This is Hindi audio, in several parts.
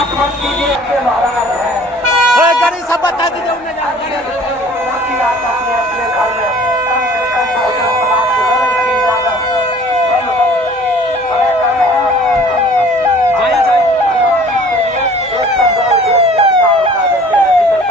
बात मत कीजिए के महाराज है गाड़ी सब बता दीजिए उन्हें अपने अपने घर में कम से कम भोजन समाज के घर की इजाजत समय कर रहे हैं के लिए एक संदर्भ एक जनता का देते हैं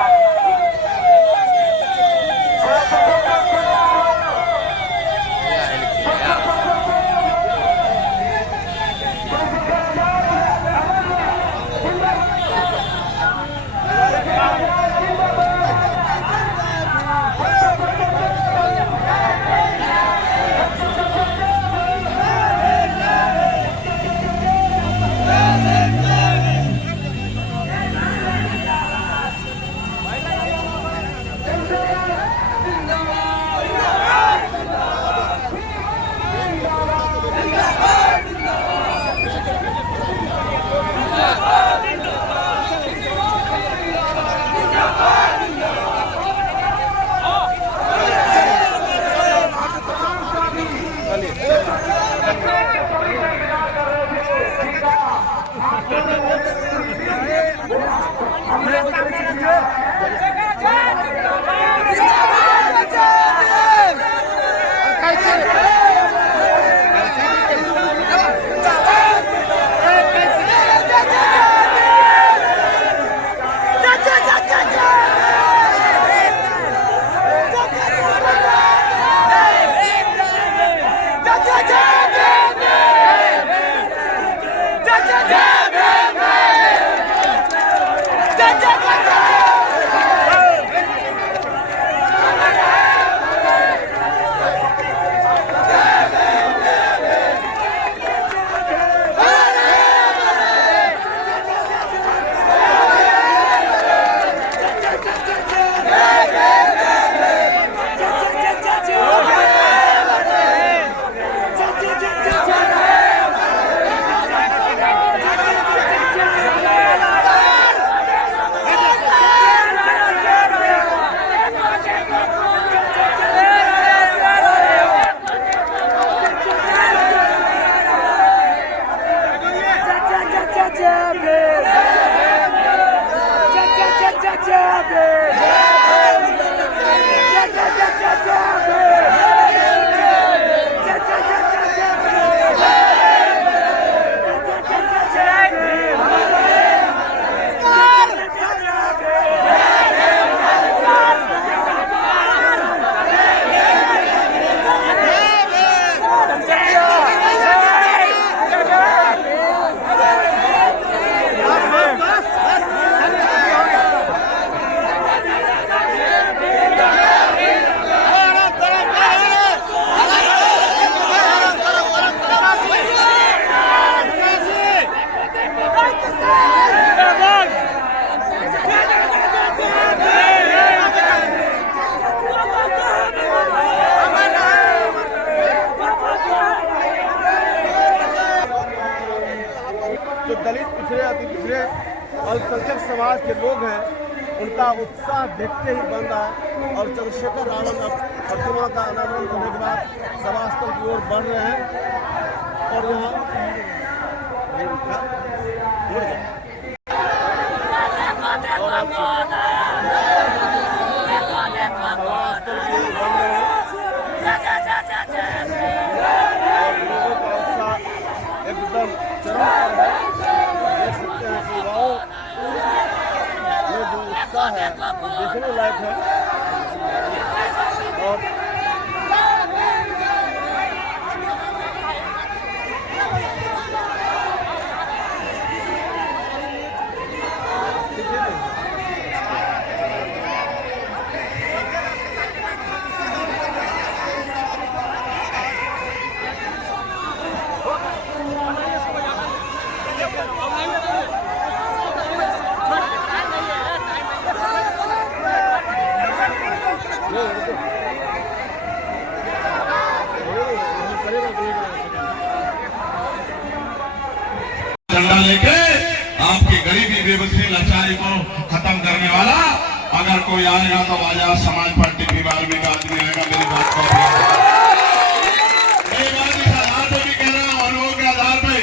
जो दलित पिछड़े अति पिछड़े अल्पसंख्यक समाज के लोग हैं उनका उत्साह देखते ही बन रहा है और चंद्रशेखर आनंद अब प्रतिमा का अनावरण करने के बाद सभास्थल की ओर बढ़ रहे हैं और एकदम चरम पर है। देख सकते हैं कि युवाओं में जो उत्साह है वो देखने लायक है और झंडा लेके आपकी गरीबी बेबसी लाचारी को खत्म करने वाला अगर कोई आएगा तो आजाद समाज पार्टी की बारहवीं का आदमी आएगा। मेरी बात को इस आधार पर भी कह रहा हूँ, अनुभव के आधार पे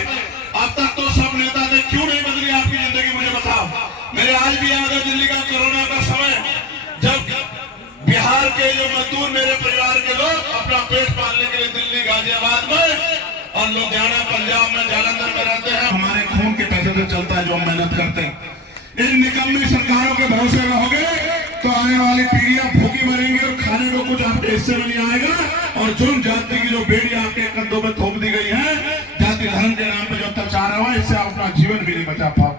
अब तक तो सब नेता ने क्यों नहीं बदली आपकी कटेगी मुझे बताओ। मेरे आज भी याद है दिल्ली का कोरोना का समय, जब बिहार के जो मजदूर मेरे परिवार के लोग अपना पेट पालने के लिए दिल्ली गाजियाबाद में और लुधियाना पंजाब में जालंधर में रहते हैं, हमारे खून के पैसे से चलता है जो हम मेहनत करते हैं। इन निकम्मी सरकारों के भरोसे रहोगे तो आने वाली पीढ़ियां भूखी मरेंगी और खाने को कुछ आपके हिस्से में नहीं आएगा। और जुर्म जाति की जो बेड़ी आपके कंधों में थोप दी गई है, जाति धर्म के नाम पे जो अत्याचार हुआ, इससे आप अपना जीवन भी नहीं बचा पाओ।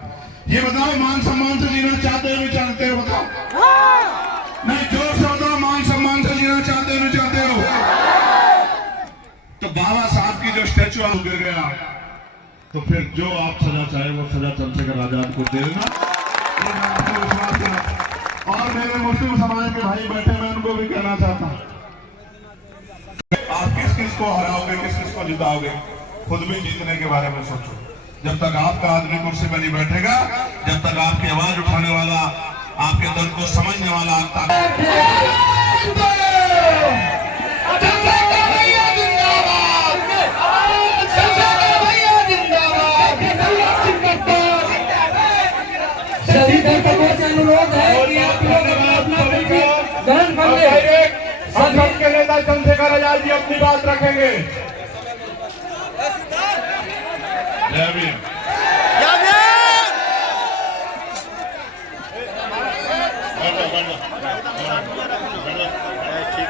ये बताओ, मान सम्मान से जीना चाहते हो नहीं चाहते हो? बताओ, नहीं जोर से बताओ, मान सम्मान से जीना चाहते हो नहीं चाहते हो? तो बाबा साहब की जो स्टैचू आप गिर गया, तो फिर जो आप सजा चाहे वो सजा चंद्रशेखर आजाद को दे देना। और मेरे मुस्लिम समाज के भाई बैठे, मैं उनको भी कहना चाहता हूँ, आप किस किस को हराओगे, किस किस को जिताओगे, खुद भी जीतने के बारे में सोचो। जब तक आपका आदमी कुर्सी पर नहीं बैठेगा, जब तक आपकी आवाज उठाने वाला, आपके दर्द को समझने वाला सभी दर्शकों से अनुरोध है कि आप लोग अपना ग्रहण कर लें। संसद के नेता चंद्रशेखर आजाद जी अपनी बात रखेंगे।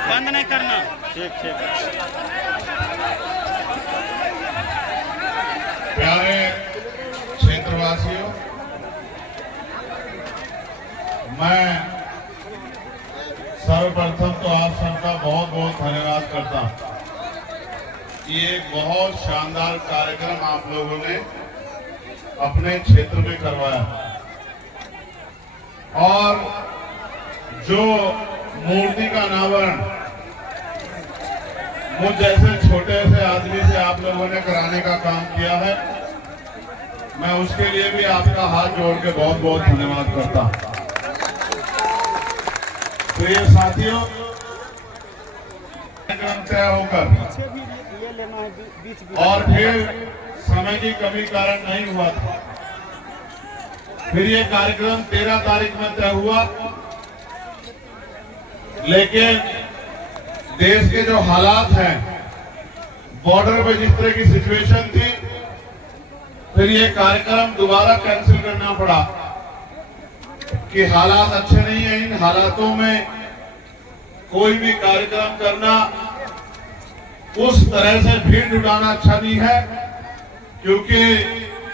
बंद नहीं करना। ठीक ठीक। प्यारे क्षेत्रवासियों, मैं सर्वप्रथम तो आप सबका बहुत बहुत धन्यवाद करता हूं। ये एक बहुत शानदार कार्यक्रम आप लोगों ने अपने क्षेत्र में करवाया और जो मूर्ति का अनावरण मुझ जैसे छोटे से आदमी से आप लोगों ने कराने का काम किया है, मैं उसके लिए भी आपका हाथ जोड़ के बहुत बहुत धन्यवाद करता हूं। प्रिय साथियों, कार्यक्रम तय होकर और फिर समय की कमी कारण नहीं हुआ था, फिर ये कार्यक्रम 13 तारीख में तय हुआ, लेकिन देश के जो हालात हैं, बॉर्डर पे जिस तरह की सिचुएशन थी, फिर ये कार्यक्रम दोबारा कैंसिल करना पड़ा कि हालात अच्छे नहीं है। इन हालातों में कोई भी कार्यक्रम करना, उस तरह से भीड़ जुटाना अच्छा नहीं है, क्योंकि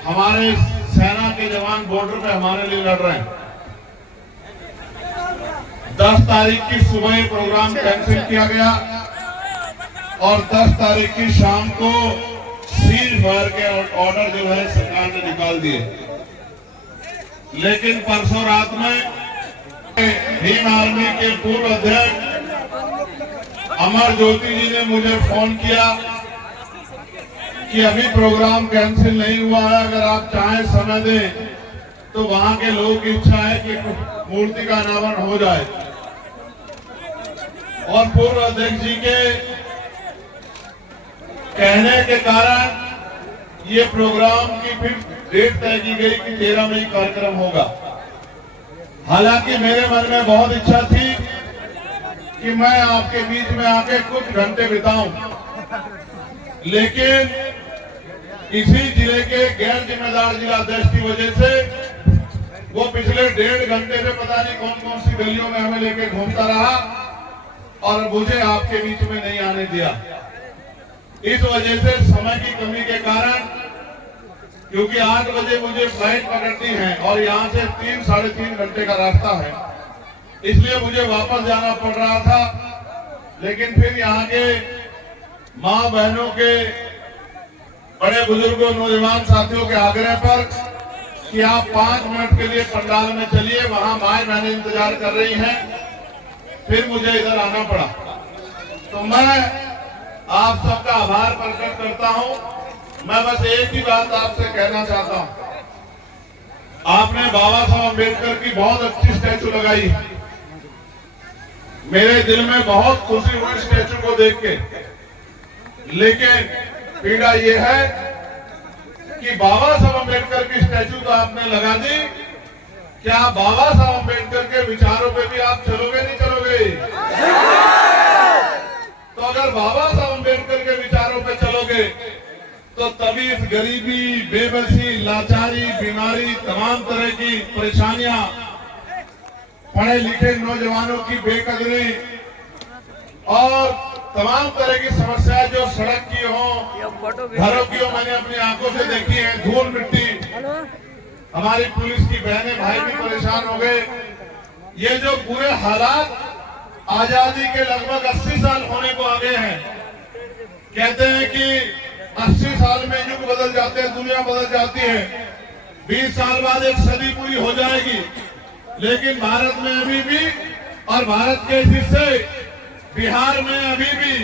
हमारे सेना के जवान बॉर्डर पे हमारे लिए लड़ रहे हैं। 10 तारीख की सुबह प्रोग्राम कैंसिल किया गया और 10 तारीख की शाम को सीज फायर के ऑर्डर जो है सरकार ने निकाल दिए। लेकिन परसों रात में भीम आर्मी के पूर्व अध्यक्ष अमर ज्योति जी ने मुझे फोन किया कि अभी प्रोग्राम कैंसिल नहीं हुआ है, अगर आप चाहें समय दें तो वहां के लोगों की इच्छा है कि मूर्ति का अनावरण हो जाए। और पूर्व अध्यक्ष जी के कहने के कारण ये प्रोग्राम की फिर डेट तय की गई कि 13 में कार्यक्रम होगा। हालांकि मेरे मन में बहुत इच्छा थी कि मैं आपके बीच में आके कुछ घंटे बिताऊं, लेकिन इसी जिले के गैर जिम्मेदार जिला अध्यक्ष की वजह से वो पिछले 1.5 घंटे से पता नहीं कौन कौन सी गलियों में हमें लेके घूमता रहा और मुझे आपके बीच में नहीं आने दिया। इस वजह से समय की कमी के कारण, क्योंकि 8 बजे मुझे फ्लाइट पकड़नी है और यहाँ से 3 - 3.5 घंटे का रास्ता है, इसलिए मुझे वापस जाना पड़ रहा था। लेकिन फिर यहाँ के माँ बहनों के, बड़े बुजुर्गों, नौजवान साथियों के आग्रह पर कि आप 5 मिनट के लिए पंडाल में चलिए, वहां माए बहनें इंतजार कर रही हैं, फिर मुझे इधर आना पड़ा। तो मैं आप सबका आभार प्रकट करता हूं। मैं बस एक ही बात आपसे कहना चाहता हूं, आपने बाबा साहब अम्बेडकर की बहुत अच्छी स्टैचू लगाई है। मेरे दिल में बहुत खुशी हुई स्टैचू को देख के, लेकिन पीड़ा यह है कि बाबा साहब अम्बेडकर की स्टैचू तो आपने लगा दी, क्या बाबा साहब अम्बेडकर के विचारों पे भी आप चलोगे नहीं चलोगे? तो अगर बाबा साहब अम्बेडकर के विचारों पे चलोगे तो तभी इस गरीबी, बेबसी, लाचारी, बीमारी, तमाम तरह की परेशानियां, पढ़े लिखे नौजवानों की बेकदरी और तमाम तरह की समस्याएं जो सड़क की हो, घरों की हो, मैंने अपनी आंखों से देखी है। धूल मिट्टी, हमारी पुलिस की बहनें भाई भी परेशान हो गए। ये जो बुरे हालात आजादी के लगभग 80 साल होने को आ गए हैं। कहते हैं कि 80 साल में युग बदल जाते हैं, दुनिया बदल जाती है, 20 साल बाद एक सदी पूरी हो जाएगी, लेकिन भारत में अभी भी और भारत के इस हिस्से बिहार में अभी भी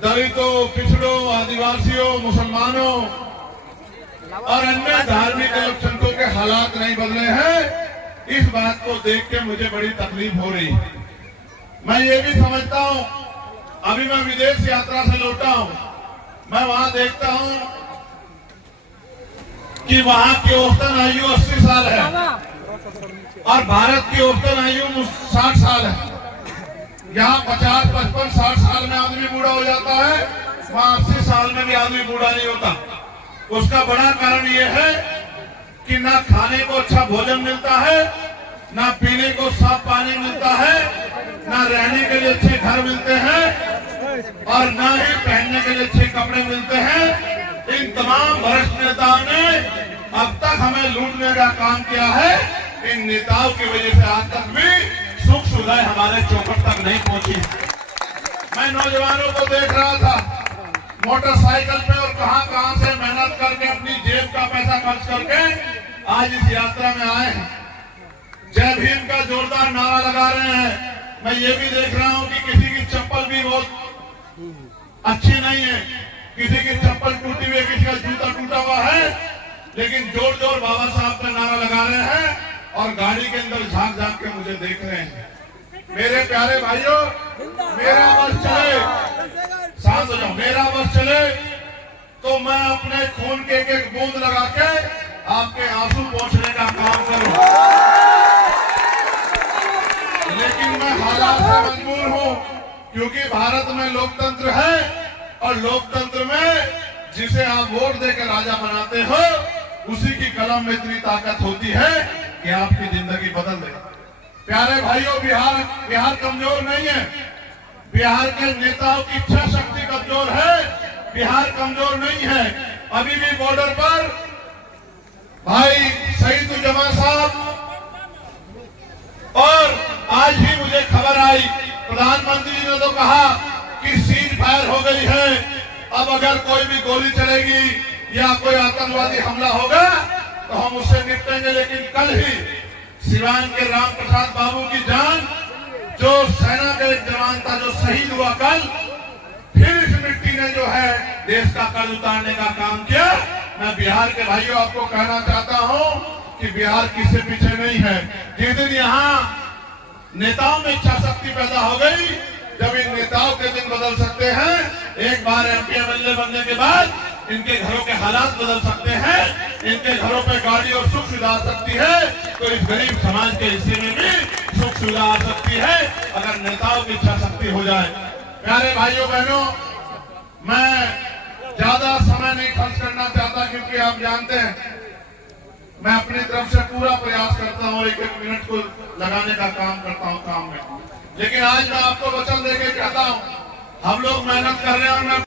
दलितों, पिछड़ों, आदिवासियों, मुसलमानों और अन्य धार्मिक अल्पसंख्यकों के हालात नहीं बदले हैं। इस बात को देख के मुझे बड़ी तकलीफ हो रही है। मैं ये भी समझता हूं, अभी मैं विदेश यात्रा से लौटा हूं, मैं वहां देखता हूं कि वहां की औसतन आयु 80 साल है और भारत की औसतन आयु 60 साल है। यहाँ 50, 55, 60 साल में आदमी बूढ़ा हो जाता है, वहाँ 80 साल में भी आदमी बूढ़ा नहीं होता। उसका बड़ा कारण ये है कि ना खाने को अच्छा भोजन मिलता है, ना पीने को साफ पानी मिलता है, ना रहने के लिए अच्छे घर मिलते हैं और ना ही पहनने के लिए अच्छे कपड़े मिलते हैं। इन तमाम भ्रष्ट नेताओं ने अब तक हमें लूटने का काम किया है। इन नेताओं की वजह से आज तक भी सुख सुविधाएं हमारे चौखट तक नहीं पहुंची। मैं नौजवानों को देख रहा था मोटरसाइकिल पे और कहां से मेहनत करके अपनी जेब का पैसा खर्च करके आज इस यात्रा में आए हैं। जय भीम का जोरदार नारा लगा रहे हैं। मैं ये भी देख रहा हूं कि किसी की चप्पल भी बहुत अच्छी नहीं है, किसी की चप्पल टूटी हुई है, किसी का जूता टूटा हुआ है, लेकिन जोर जोर बाबा साहब का नारा लगा रहे हैं और गाड़ी के अंदर झांक झांक के मुझे देख रहे हैं। मेरे प्यारे भाइयों, मेरा बस चले, शांत हो जाओ, मेरा बस चले तो मैं अपने खून के एक बूंद लगा के आपके आंसू पोंछने का काम करूं, लेकिन मैं हालात से मजबूर हूं, क्योंकि भारत में लोकतंत्र है और लोकतंत्र में जिसे आप वोट देकर राजा बनाते हो उसी की कलम में इतनी ताकत होती है कि आपकी जिंदगी बदल दे। प्यारे भाइयों, बिहार कमजोर नहीं है, बिहार के नेताओं की इच्छा शक्ति कमजोर है, बिहार कमजोर नहीं है। अभी भी बॉर्डर पर भाई शहीदुज्जमान साहब, और आज ही मुझे खबर आई, प्रधानमंत्री ने तो कहा कि सीज फायर हो गई है, अब अगर कोई भी गोली चलेगी या कोई आतंकवादी हमला होगा तो हम उससे निपटेंगे। लेकिन कल ही सिवान के राम प्रसाद बाबू की जान, जो सेना का एक जवान था जो शहीद हुआ कल, फिर इस मिट्टी ने जो है देश का कर्ज उतारने का काम किया। मैं बिहार के भाइयों आपको कहना चाहता हूं कि बिहार किसी पीछे नहीं है। जिस दिन यहाँ नेताओं में इच्छा शक्ति पैदा हो गई, जब इन नेताओं के दिन बदल सकते हैं, एक बार एमपी एमएलए बनने के बाद इनके घरों के हालात बदल सकते हैं, इनके घरों पे गाड़ी और सुख सुविधा आ सकती है, तो इस गरीब समाज के हिस्से में भी सुख सुविधा आ सकती है अगर नेताओं की इच्छा शक्ति हो जाए। प्यारे भाइयों बहनों, मैं ज्यादा समय नहीं खर्च करना चाहता, क्योंकि आप जानते हैं मैं अपनी तरफ से पूरा प्रयास करता हूँ, एक एक मिनट को लगाने का काम करता हूँ काम में। लेकिन आज मैं आपको वचन देके कहता हूँ, हम लोग मेहनत कर रहे हैं और मैं